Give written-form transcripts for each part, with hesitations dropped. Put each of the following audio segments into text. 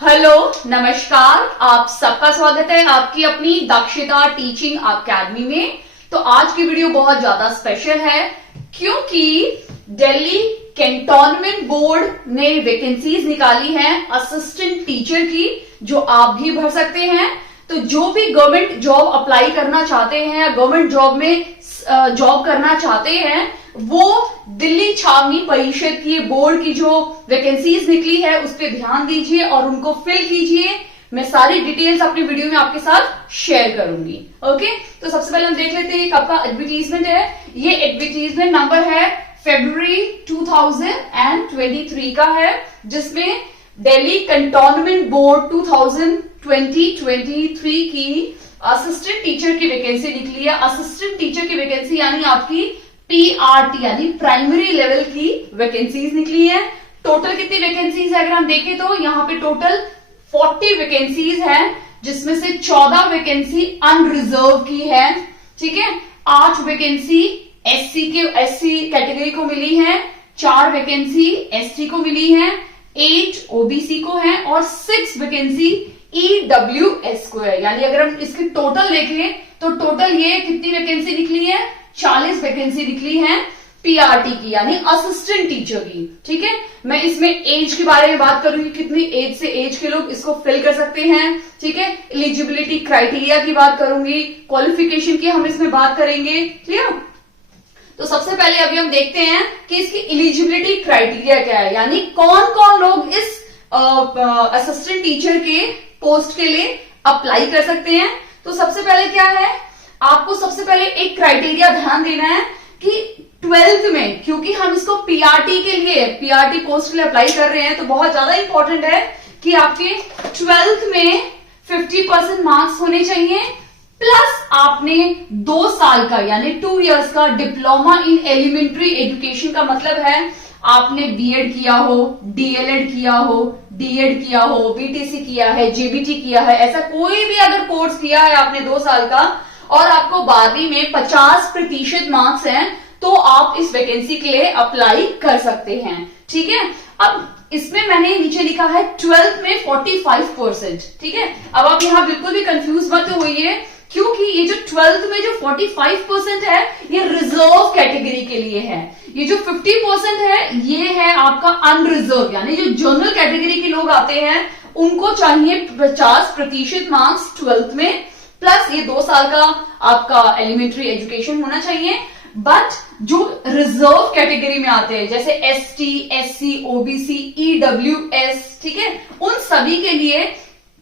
Hello, नमस्कार। आप सबका स्वागत है आपकी अपनी दक्षता टीचिंग अकेडमी में। तो आज की वीडियो बहुत ज्यादा स्पेशल है क्योंकि दिल्ली कैंटोनमेंट बोर्ड ने वैकेंसीज निकाली हैं असिस्टेंट टीचर की, जो आप भी भर सकते हैं। तो जो भी गवर्नमेंट जॉब अप्लाई करना चाहते हैं या गवर्नमेंट जॉब में जॉब करना चाहते हैं, वो दिल्ली छावनी परिषद की बोर्ड की जो वैकेंसीज निकली है उस पर ध्यान दीजिए और उनको फिल कीजिए। मैं सारी डिटेल्स अपनी वीडियो में आपके साथ शेयर करूंगी। ओके, तो सबसे पहले हम देख लेते हैं कब का एडवर्टीजमेंट है। ये एडवर्टीजमेंट नंबर है फरवरी 2023 का है, जिसमें दिल्ली कैंटोनमेंट बोर्ड 2023 की असिस्टेंट टीचर की वैकेंसी निकली है। असिस्टेंट टीचर की वैकेंसी यानी आपकी PRT यानी प्राइमरी लेवल की वैकेंसीज निकली है। टोटल कितनी वैकेंसीज है अगर हम देखें तो यहाँ पे टोटल 40 वैकेंसीज है, जिसमें से 14 वैकेंसी अनरिजर्व की है। ठीक है, 8 वैकेंसी SC कैटेगरी को मिली है, 4 वैकेंसी ST को मिली है, 8 OBC को है और 6 वैकेंसी EWS को है। यानी अगर हम इसकी टोटल देखें तो टोटल ये कितनी वैकेंसी निकली है, 40 वैकेंसी निकली है PRT की यानी असिस्टेंट टीचर की। ठीक है, मैं इसमें एज के बारे में बात करूंगी, कितनी एज से एज के लोग इसको फिल कर सकते हैं। ठीक है, एलिजिबिलिटी क्राइटेरिया की बात करूंगी, क्वालिफिकेशन की हम इसमें बात करेंगे। क्लियर? तो सबसे पहले अभी हम देखते हैं कि इसकी एलिजिबिलिटी क्राइटेरिया क्या है, यानी कौन कौन लोग इस असिस्टेंट टीचर के पोस्ट के लिए अप्लाई कर सकते हैं। तो सबसे पहले क्या है, आपको सबसे पहले एक क्राइटेरिया ध्यान देना है कि 12th में, क्योंकि हम इसको PRT के लिए PRT पोस्ट के लिए अप्लाई कर रहे हैं, तो बहुत ज्यादा इंपॉर्टेंट है कि आपके 12th में 50% मार्क्स होने चाहिए, प्लस आपने 2 साल का यानी 2 इयर्स का डिप्लोमा इन एलिमेंट्री एजुकेशन का मतलब है आपने BEd किया हो, DLEd किया हो, DEd किया हो, BTC किया है, JBT किया है, ऐसा कोई भी अगर कोर्स किया है आपने 2 साल का और आपको 12वीं में 50% मार्क्स हैं, तो आप इस वैकेंसी के लिए अप्लाई कर सकते हैं। ठीक है, अब इसमें मैंने नीचे लिखा है 12th में 45%। ठीक है, अब आप यहां बिल्कुल भी कंफ्यूज मत होइए, क्योंकि ये जो 12th में जो 45% है ये रिजर्व कैटेगरी के लिए है। ये जो 50% है ये है आपका अनरिजर्व, यानी जो जनरल कैटेगरी के लोग आते हैं उनको चाहिए 50% मार्क्स 12th में, प्लस ये 2 साल का आपका एलिमेंट्री एजुकेशन होना चाहिए। बट जो रिजर्व कैटेगरी में आते हैं जैसे ST, SC, OBC, EWS, ठीक है, उन सभी के लिए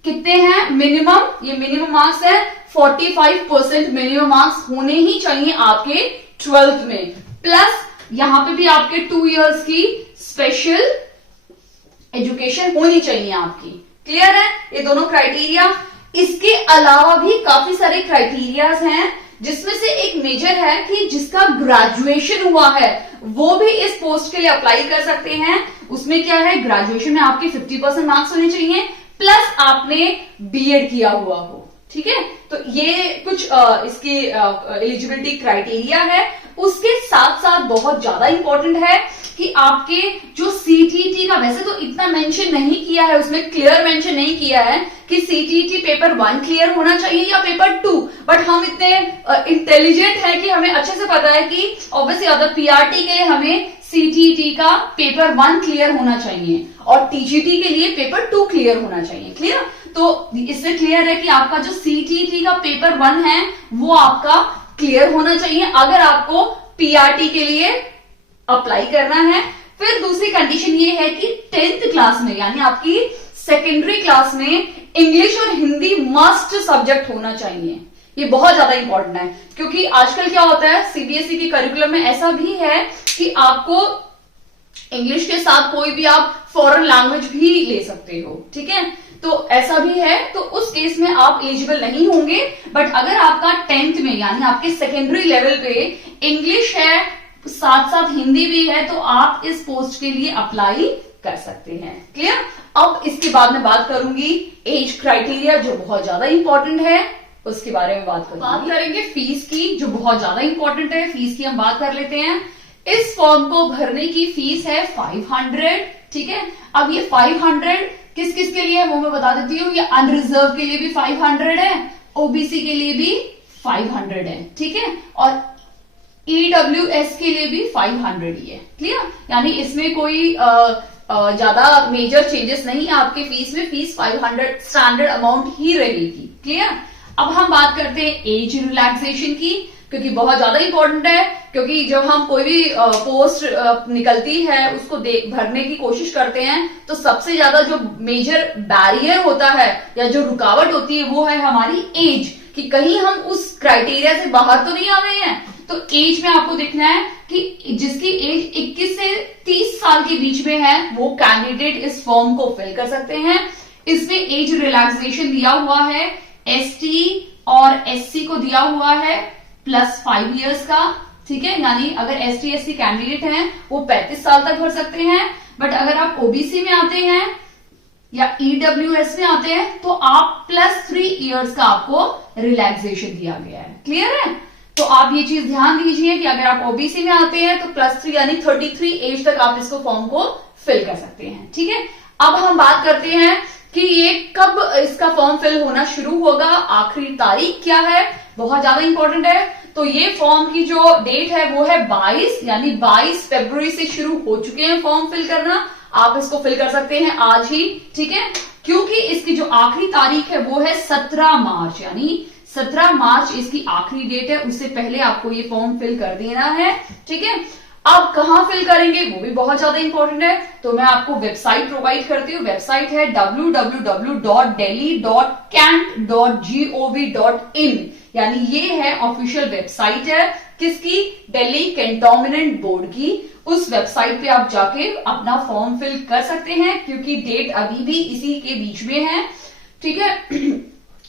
कितने हैं मिनिमम, ये मिनिमम मार्क्स है 45% मिनिमम मार्क्स होने ही चाहिए आपके 12th में, प्लस यहां पे भी आपके 2 इयर्स की स्पेशल एजुकेशन होनी चाहिए आपकी। क्लियर है ये दोनों क्राइटेरिया। इसके अलावा भी काफी सारे क्राइटेरियाज हैं, जिसमें से एक मेजर है कि जिसका ग्रेजुएशन हुआ है वो भी इस पोस्ट के लिए अप्लाई कर सकते हैं। उसमें क्या है, ग्रेजुएशन में आपके 50% मार्क्स होने चाहिए, प्लस आपने BEd किया हुआ हो। ठीक है, तो ये कुछ इसकी एलिजिबिलिटी क्राइटेरिया है। उसके साथ साथ बहुत ज्यादा इंपॉर्टेंट है कि आपके जो CTT का, वैसे तो इतना मेंशन नहीं किया है, उसमें क्लियर मेंशन नहीं किया है कि CTT पेपर 1 क्लियर होना चाहिए या पेपर 2, बट हम इतने इंटेलिजेंट हैं कि हमें अच्छे से पता है कि ऑब्वियसली अदर PRT के लिए हमें CTT का पेपर 1 क्लियर होना चाहिए और TGT के लिए पेपर 2 क्लियर होना चाहिए। क्लियर? तो इससे क्लियर है कि आपका जो CTT का पेपर 1 है वो आपका क्लियर होना चाहिए अगर आपको PRT के लिए अप्लाई करना है। फिर दूसरी कंडीशन ये है कि 10th क्लास में यानी आपकी सेकेंडरी क्लास में इंग्लिश और हिंदी मस्ट सब्जेक्ट होना चाहिए। ये बहुत ज्यादा इंपॉर्टेंट है, क्योंकि आजकल क्या होता है CBSE की करिकुलम में ऐसा भी है कि आपको इंग्लिश के साथ कोई भी आप फॉरेन लैंग्वेज भी ले सकते हो। ठीक है, तो ऐसा भी है, तो उस केस में आप एलिजिबल नहीं होंगे। बट अगर आपका 10th में यानी आपके सेकेंडरी लेवल पे इंग्लिश है साथ साथ हिंदी भी है, तो आप इस पोस्ट के लिए अप्लाई कर सकते हैं। क्लियर? अब इसके बाद में बात करूंगी एज क्राइटेरिया, जो बहुत ज्यादा इंपॉर्टेंट है, उसके बारे में बात करेंगे फीस की, जो बहुत ज्यादा इंपॉर्टेंट है। फीस की हम बात कर लेते हैं। इस फॉर्म को भरने की फीस है 500। ठीक है, अब ये 500 किस किस के लिए है वो मैं बता देती हूँ। ये अनरिजर्व के लिए भी 500 है, ओबीसी के लिए भी 500 है, ठीक है, और ईडब्ल्यूएस के लिए भी 500 ही है। क्लियर? यानी इसमें कोई ज्यादा मेजर चेंजेस नहीं है आपके फीस में। फीस 500 स्टैंडर्ड अमाउंट ही रहेगी। क्लियर? अब हम बात करते हैं एज रिलैक्सेशन की, क्योंकि बहुत ज्यादा इंपॉर्टेंट है। क्योंकि जब हम कोई भी पोस्ट निकलती है उसको भरने की कोशिश करते हैं तो सबसे ज्यादा जो मेजर बैरियर होता है या जो रुकावट होती है वो है हमारी एज, कि कहीं हम उस क्राइटेरिया से बाहर तो नहीं आ गए हैं। तो एज में आपको देखना है कि जिसकी एज 21 से 30 साल के बीच में है वो कैंडिडेट इस फॉर्म को फिल कर सकते हैं। इसमें एज रिलैक्सेशन दिया हुआ है एसटी और एससी को दिया हुआ है +5 इयर्स का, ठीक है। यानी अगर एसटी एससी कैंडिडेट हैं वो 35 साल तक भर सकते हैं, बट अगर आप ओबीसी में आते हैं या ईडब्ल्यूएस में आते हैं तो आप +3 इयर्स का आपको रिलैक्सेशन दिया गया है। क्लियर है? तो आप ये चीज ध्यान दीजिए कि अगर आप ओबीसी में आते हैं तो +3 यानी 33 एज तक आप इसको फॉर्म को फिल कर सकते हैं, ठीक है। अब हम बात करते हैं कि ये कब इसका फॉर्म फिल होना शुरू होगा, आखिरी तारीख क्या है, बहुत ज्यादा इंपॉर्टेंट है। तो ये फॉर्म की जो डेट है वो है 22, यानी 22 फरवरी से शुरू हो चुके हैं फॉर्म फिल करना। आप इसको फिल कर सकते हैं आज ही, ठीक है, क्योंकि इसकी जो आखिरी तारीख है वो है 17 मार्च, यानी 17 मार्च इसकी आखिरी डेट है। उससे पहले आपको ये फॉर्म फिल कर देना है, ठीक है। अब कहां फिल करेंगे वो भी बहुत ज्यादा इंपॉर्टेंट है, तो मैं आपको वेबसाइट प्रोवाइड करती हूँ। वेबसाइट है www.delhi.cant.gov.in, यानी ये है ऑफिशियल वेबसाइट है किसकी, दिल्ली कैंटोनमेंट बोर्ड की। उस वेबसाइट पे आप जाके अपना फॉर्म फिल कर सकते हैं, क्योंकि डेट अभी भी इसी के बीच में है, ठीक है।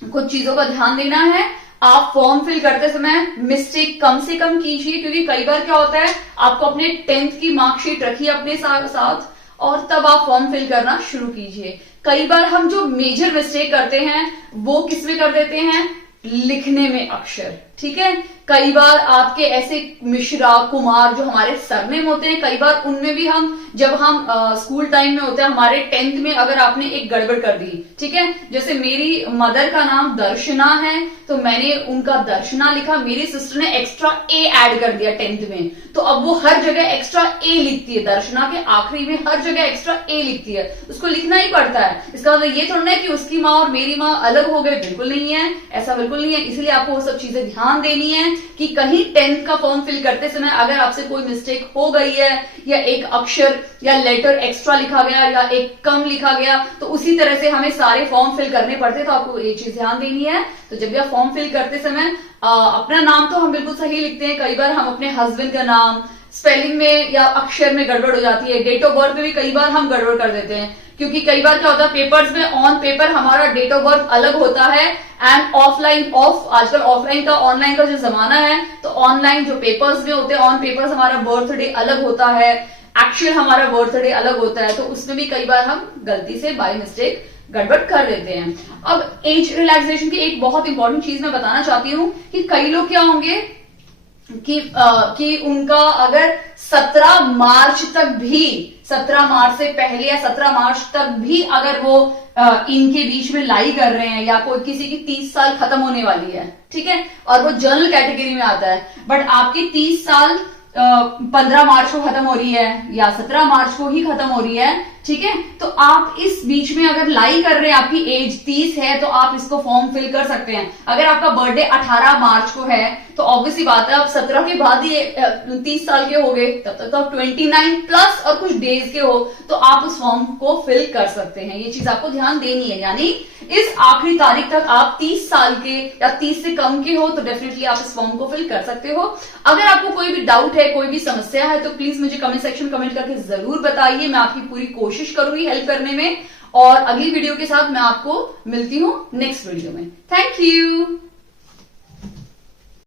कुछ चीजों का ध्यान देना है, आप फॉर्म फिल करते समय मिस्टेक कम से कम कीजिए, क्योंकि कई बार क्या होता है आपको अपने 10th की मार्कशीट रखिए अपने साथ और तब आप फॉर्म फिल करना शुरू कीजिए। कई बार हम जो मेजर मिस्टेक करते हैं वो किसमें कर देते हैं, लिखने में अक्षर, ठीक है। कई बार आपके ऐसे मिश्रा कुमार जो हमारे सरनेम होते हैं, कई बार उनमें भी हम जब हम स्कूल टाइम में होते हैं हमारे 10th में अगर आपने एक गड़बड़ कर दी, ठीक है, जैसे मेरी मदर का नाम दर्शना है तो मैंने उनका दर्शना लिखा, मेरी सिस्टर ने एक्स्ट्रा ए ऐड कर दिया 10th में, तो अब वो हर जगह एक्स्ट्रा ए लिखती है, दर्शना के आखिरी में हर जगह एक्स्ट्रा ए लिखती है, उसको लिखना ही पड़ता है। इसका मतलब ये थोड़ा है कि उसकी माँ और मेरी माँ अलग हो गए, बिल्कुल नहीं है, ऐसा बिल्कुल नहीं है। इसलिए आपको वो सब चीजें ध्यान देनी है कि कहीं 10th का फॉर्म फिल करते समय अगर आपसे कोई मिस्टेक हो गई है या एक अक्षर या लेटर एक्स्ट्रा लिखा गया या एक कम लिखा गया, तो उसी तरह से हमें सारे फॉर्म फिल करने पड़ते हैं। तो आपको ये चीज ध्यान देनी है। तो जब भी आप फॉर्म फिल करते समय अपना नाम तो हम बिल्कुल सही लिखते हैं, कई बार हम अपने हस्बैंड का नाम स्पेलिंग में या अक्षर में गड़बड़ हो जाती है, डेट ऑफ बर्थ में भी कई बार हम गड़बड़ कर देते हैं, क्योंकि कई बार क्या होता है पेपर्स में ऑन पेपर हमारा डेट ऑफ बर्थ अलग होता है एंड ऑफलाइन आजकल ऑफलाइन का ऑनलाइन का जो जमाना है, तो ऑनलाइन जो पेपर्स में होते हैं ऑन पेपर्स हमारा बर्थडे अलग होता है, एक्चुअल हमारा बर्थडे अलग होता है, तो उसमें भी कई बार हम गलती से बाय मिस्टेक गड़बड़ कर देते हैं। अब एज रिलैक्सेशन की एक बहुत इंपॉर्टेंट चीज मैं बताना चाहती हूँ कि कई लोग क्या होंगे कि उनका अगर 17 मार्च तक भी, 17 मार्च से पहले या 17 मार्च तक भी अगर वो इनके बीच में लाई कर रहे हैं, या कोई किसी की 30 साल खत्म होने वाली है, ठीक है, और वो जनरल कैटेगरी में आता है, बट आपकी 30 साल 15 मार्च को खत्म हो रही है या 17 मार्च को ही खत्म हो रही है, ठीक है, तो आप इस बीच में अगर लाई कर रहे हैं, आपकी एज 30 है तो आप इसको फॉर्म फिल कर सकते हैं। अगर आपका बर्थडे 18 मार्च को है तो ऑब्वियसली बात है आप 17 के बाद ही 30 साल के हो गए, तब तक तो आप 29 प्लस और कुछ डेज के हो, तो आप उस फॉर्म को फिल कर सकते हैं। ये चीज आपको ध्यान देनी है, यानी इस आखिरी तारीख तक आप 30 साल के या 30 से कम के हो तो डेफिनेटली आप इस फॉर्म को फिल कर सकते हो। अगर आपको कोई भी डाउट है, कोई भी समस्या है, तो प्लीज मुझे कमेंट सेक्शन कमेंट करके जरूर बताइए, मैं आपकी पूरी कोशिश करूंगी हेल्प करने में। और अगली वीडियो के साथ मैं आपको मिलती हूं नेक्स्ट वीडियो में। Thank you.